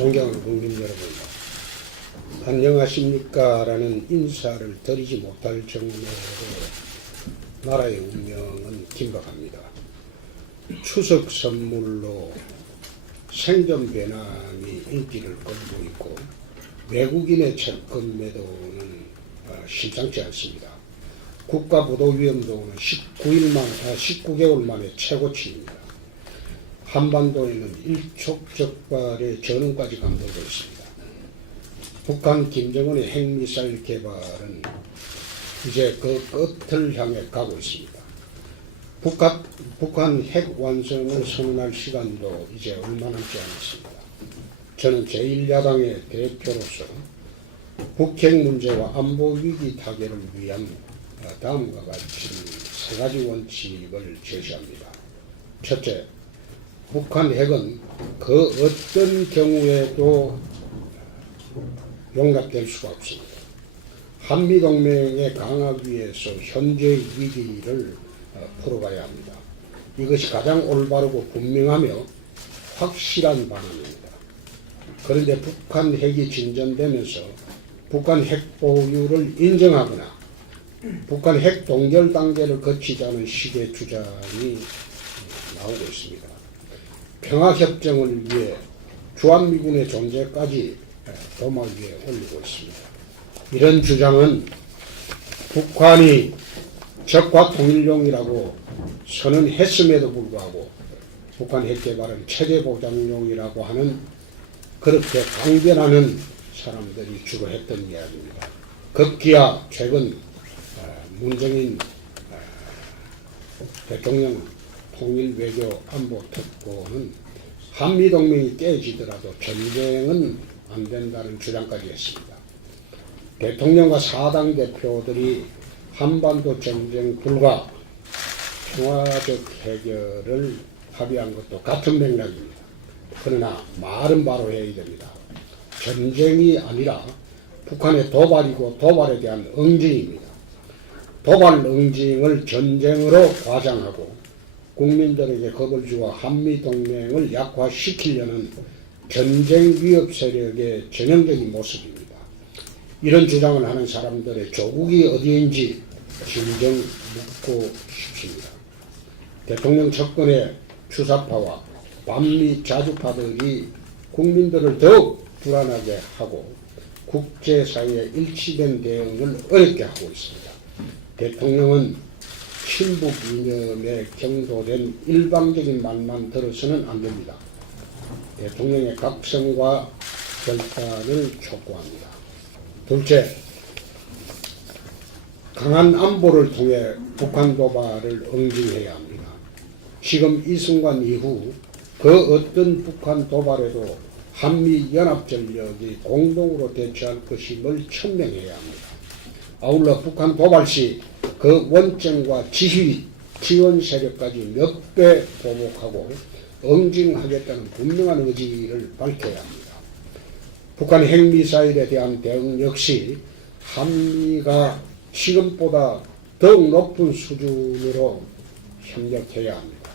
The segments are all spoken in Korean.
존경하는 국민 여러분, 안녕하십니까 라는 인사를 드리지 못할 정도로 나라의 운명은 긴박합니다. 추석 선물로 생존 배낭이 인기를 끌고 있고 외국인의 채권 매도는 심상치 않습니다. 국가보도위원회는 19개월 만에 최고치입니다. 한반도에는 일촉즉발의 전운까지 감돌고 있습니다. 북한 김정은의 핵미사일 개발은 이제 그 끝을 향해 가고 있습니다. 북한 핵 완성을 선언할 시간도 이제 얼마 남지 않았습니다. 저는 제1야당의 대표로서 북핵 문제와 안보 위기 타결을 위한 다음과 같이 세 가지 원칙을 제시합니다. 첫째, 북한 핵은 그 어떤 경우에도 용납될 수가 없습니다. 한미동맹의 강화하기 위해서 현재 위기를 풀어가야 합니다. 이것이 가장 올바르고 분명하며 확실한 방안입니다. 그런데 북한 핵이 진전되면서 북한 핵 보유를 인정하거나 북한 핵 동결 단계를 거치자는 식의 주장이 나오고 있습니다. 평화협정을 위해 주한미군의 존재까지 도마 위에 올리고 있습니다. 이런 주장은 북한이 적과 통일용이라고 선언했음에도 불구하고 북한 핵개발은 체제보장용이라고 하는 그렇게 강변하는 사람들이 주로 했던 이야기입니다. 급기야 최근 문재인 대통령 통일외교안보특보는 한미동맹이 깨지더라도 전쟁은 안 된다는 주장까지 했습니다. 대통령과 사당 대표들이 한반도 전쟁 불가 평화적 해결을 합의한 것도 같은 맥락입니다. 그러나 말은 바로 해야 됩니다. 전쟁이 아니라 북한의 도발이고 도발에 대한 응징입니다. 도발 응징을 전쟁으로 과장하고 국민들에게 겁을 주어 한미동맹을 약화시키려는 전쟁 위협 세력의 전형적인 모습입니다. 이런 주장을 하는 사람들의 조국이 어디인지 진정 묻고 싶습니다. 대통령 측근의 추사파와 반미 자주파들이 국민들을 더욱 불안하게 하고 국제사회의 일치된 대응을 어렵게 하고 있습니다. 대통령은 친북 이념에 경도된 일방적인 말만 들어서는 안 됩니다. 대통령의 각성과 결단을 촉구합니다. 둘째, 강한 안보를 통해 북한 도발을 응징해야 합니다. 지금 이 순간 이후 그 어떤 북한 도발에도 한미연합전력이 공동으로 대처할 것임을 천명해야 합니다. 아울러 북한 도발 시 그 원점과 지휘, 지원 세력까지 몇 배 보복하고 응징하겠다는 분명한 의지를 밝혀야 합니다. 북한 핵미사일에 대한 대응 역시 한미가 지금보다 더욱 높은 수준으로 협력해야 합니다.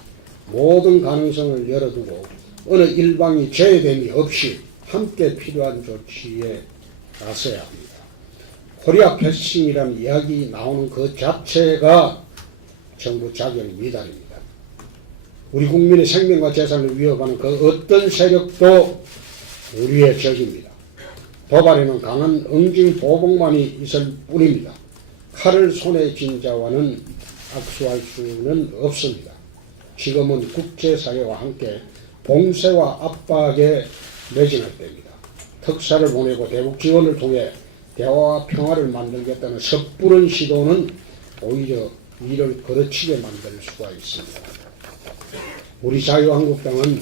모든 가능성을 열어두고 어느 일방이 제외됨이 없이 함께 필요한 조치에 나서야 합니다. 코리아 패싱이라는 이야기 나오는 그 자체가 정부 자격 미달입니다. 우리 국민의 생명과 재산을 위협하는 그 어떤 세력도 우리의 적입니다. 도발에는 강한 응징 보복만이 있을 뿐입니다. 칼을 손에 쥔 자와는 악수할 수는 없습니다. 지금은 국제사회와 함께 봉쇄와 압박에 매진할 때입니다. 특사를 보내고 대북 지원을 통해 대화와 평화를 만들겠다는 섣부른 시도는 오히려 이를 거르치게 만들 수가 있습니다. 우리 자유한국당은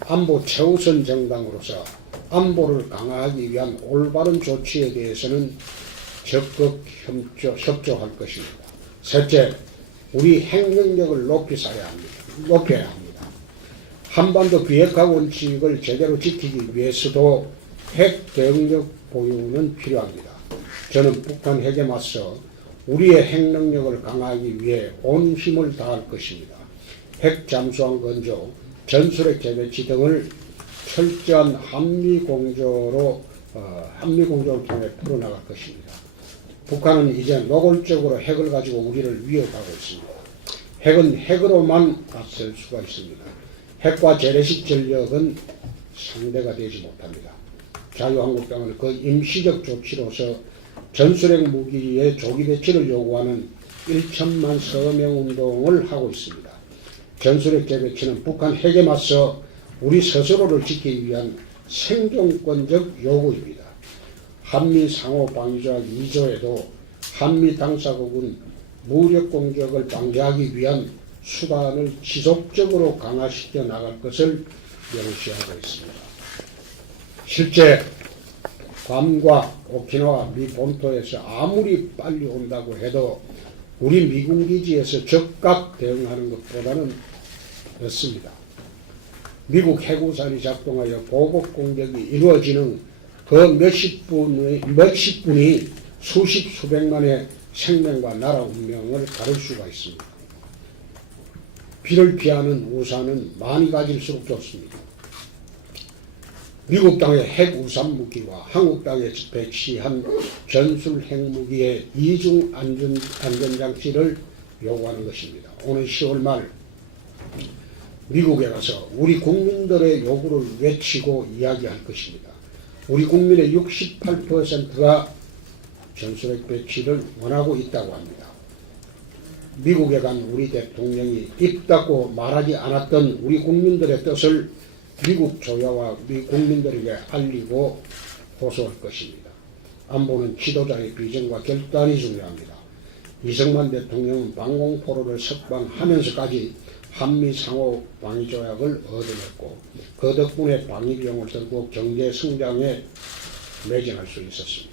안보 최우선 정당으로서 안보를 강화하기 위한 올바른 조치에 대해서는 적극 협조할 것입니다. 셋째, 우리 핵능력을 높여야 합니다. 한반도 비핵화 원칙을 제대로 지키기 위해서도 핵 대응력 보유는 필요합니다. 저는 북한 핵에 맞서 우리의 핵능력을 강화하기 위해 온 힘을 다할 것입니다. 핵 잠수함 건조, 전술핵 재배치 등을 철저한 한미공조를 통해 풀어나갈 것입니다. 북한은 이제 노골적으로 핵을 가지고 우리를 위협하고 있습니다. 핵은 핵으로만 맞설 수가 있습니다. 핵과 재래식 전력은 상대가 되지 못합니다. 자유한국당은 그 임시적 조치로서 전술핵 무기의 조기 배치를 요구하는 1천만 서명 운동을 하고 있습니다. 전술핵 재배치는 북한 핵에 맞서 우리 스스로를 지키기 위한 생존권적 요구입니다. 한미 상호 방위조약 2조에도 한미 당사국은 무력 공격을 방지하기 위한 수단을 지속적으로 강화시켜 나갈 것을 명시하고 있습니다. 실제 괌과 오키나와 미 본토에서 아무리 빨리 온다고 해도 우리 미군 기지에서 즉각 대응하는 것보다는 늦습니다. 미국 해구산이 작동하여 보복 공격이 이루어지는 그 몇십 분이 수백만의 생명과 나라 운명을 가를 수가 있습니다. 비를 피하는 우산은 많이 가질수록 좋습니다. 미국 땅의 핵 우산 무기와 한국 땅에 배치한 전술 핵무기의 이중 안전장치를 요구하는 것입니다. 오늘 10월 말 미국에 가서 우리 국민들의 요구를 외치고 이야기할 것입니다. 우리 국민의 68%가 전술핵 배치를 원하고 있다고 합니다. 미국에 간 우리 대통령이 입 닫고 말하지 않았던 우리 국민들의 뜻을 미국 조야와 미 국민들에게 알리고 호소할 것입니다. 안보는 지도자의 비전과 결단이 중요합니다. 이승만 대통령은 방공포로를 석방하면서까지 한미 상호 방위조약을 얻어냈고 그 덕분에 방위비용을 들고 경제 성장에 매진할 수 있었습니다.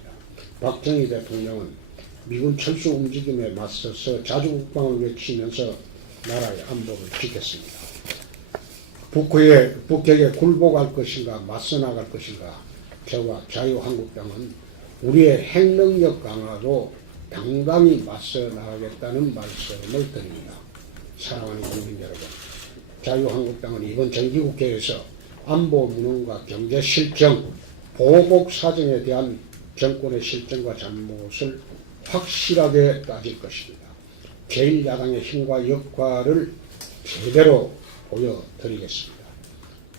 박정희 대통령은 미군 철수 움직임에 맞서서 자주국방을 외치면서 나라의 안보를 지켰습니다. 북핵에 굴복할 것인가 맞서 나갈 것인가, 저와 자유한국당은 우리의 핵능력 강화로 당당히 맞서 나가겠다는 말씀을 드립니다. 사랑하는 국민 여러분, 자유한국당은 이번 정기국회에서 안보 무능과 경제 실정, 보복 사정에 대한 정권의 실정과 잘못을 확실하게 따질 것입니다. 제1야당의 힘과 역할을 제대로 보여드리겠습니다.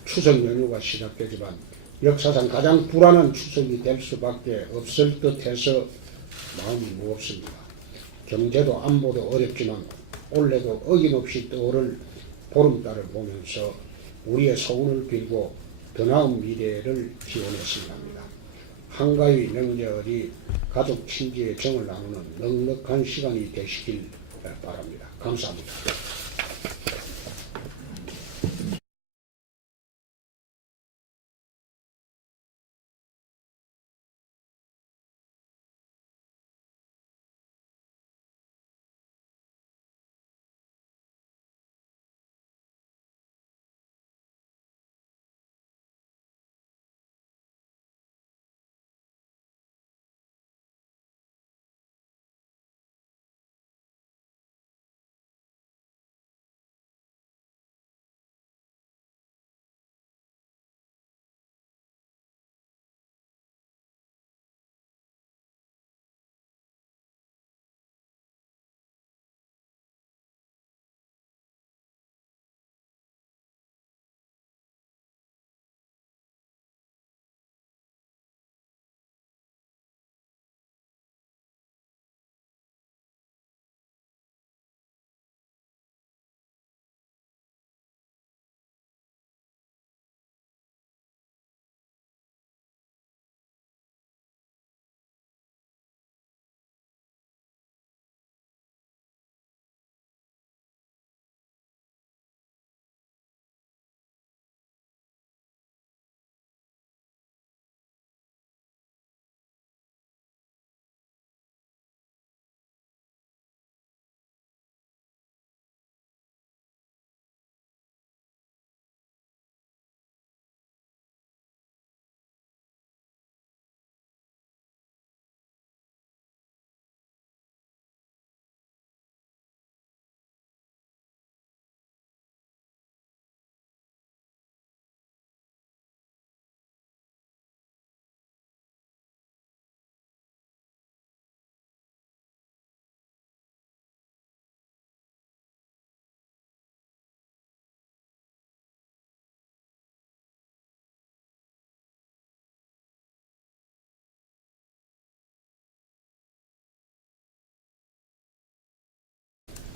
추석 연휴가 시작되지만 역사상 가장 불안한 추석이 될 수밖에 없을 듯해서 마음이 무겁습니다. 경제도 안보도 어렵지만 올해도 어김없이 떠오를 보름달을 보면서 우리의 소원을 빌고 더 나은 미래를 기원했습니다. 한가위 명절이 가족 친지의 정을 나누는 넉넉한 시간이 되시길 바랍니다. 감사합니다.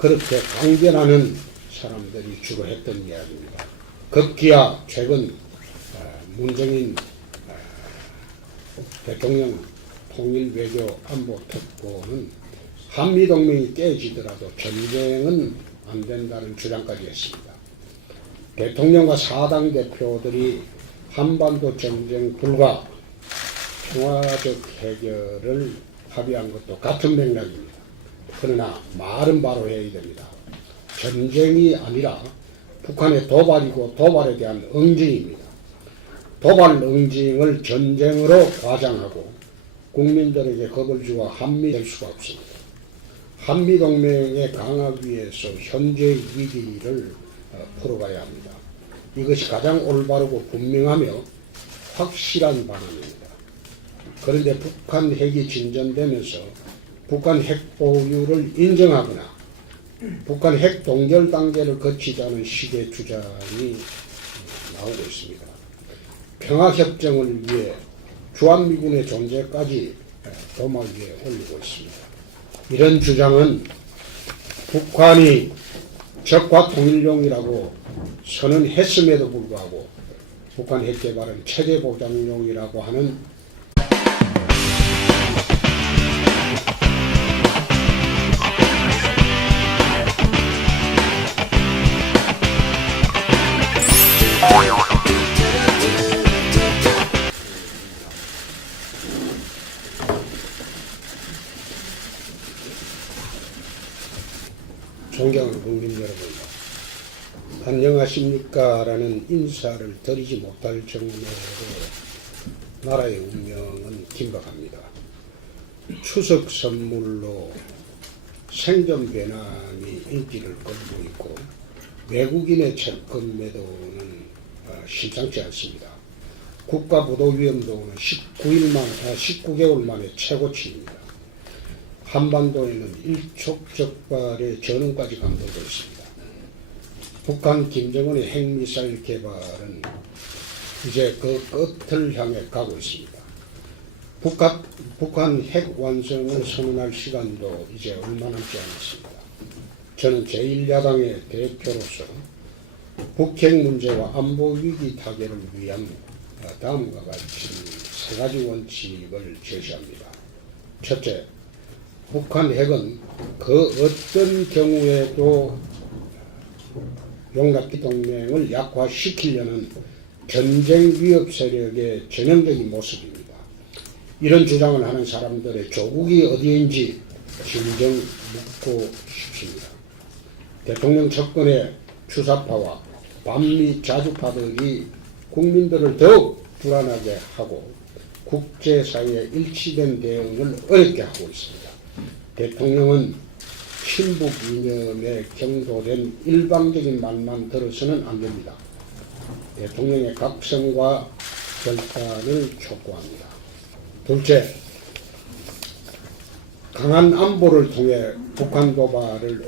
그렇게 강변하는 사람들이 주로 했던 이야기입니다. 급기야 최근 문정인 대통령 통일외교안보특보는 한미동맹이 깨지더라도 전쟁은 안 된다는 주장까지 했습니다. 대통령과 사당 대표들이 한반도 전쟁 불가 평화적 해결을 합의한 것도 같은 맥락입니다. 그러나 말은 바로 해야 됩니다. 전쟁이 아니라 북한의 도발이고 도발에 대한 응징입니다. 도발 응징을 전쟁으로 과장하고 국민들에게 겁을 주어 한미될 수가 없습니다. 한미동맹에 강하기 위해서 현재의 위기를 풀어가야 합니다. 이것이 가장 올바르고 분명하며 확실한 방안입니다. 그런데 북한 핵이 진전되면서 북한 핵 보유를 인정하거나 북한 핵 동결 단계를 거치자는 식의 주장이 나오고 있습니다. 평화협정을 위해 주한미군의 존재까지 도마 위에 올리고 있습니다. 이런 주장은 북한이 적과 통일용이라고 선언했음에도 불구하고 북한 핵 개발은 체제 보장용이라고 하는 존경하는 국민 여러분, 안녕하십니까 라는 인사를 드리지 못할 정도로 나라의 운명은 긴박합니다. 추석 선물로 생존 배낭이 인기를 끌고 있고 외국인의 채권 매도는 심상치 않습니다. 국가부도위원회는 19개월 만에 최고치입니다. 한반도에는 일촉즉발의 전운까지 감돌고 있습니다. 북한 김정은의 핵미사일 개발은 이제 그 끝을 향해 가고 있습니다. 북한 핵 완성을 선언할 시간도 이제 얼마 남지 않았습니다. 저는 제1야당의 대표로서 북핵 문제와 안보위기 타결을 위한 다음과 같이 세 가지 원칙을 제시합니다. 첫째, 북한 핵은 그 어떤 경우에도 용납기 동맹을 약화시키려는 전쟁 위협 세력의 전형적인 모습입니다. 이런 주장을 하는 사람들의 조국이 어디인지 진정 묻고 싶습니다. 대통령 측근의 추사파와 반미 자주파들이 국민들을 더욱 불안하게 하고 국제사회의 일치된 대응을 어렵게 하고 있습니다. 대통령은 친북 이념에 경도된 일방적인 말만 들어서는 안 됩니다. 대통령의 각성과 결단을 촉구합니다. 둘째, 강한 안보를 통해 북한 도발을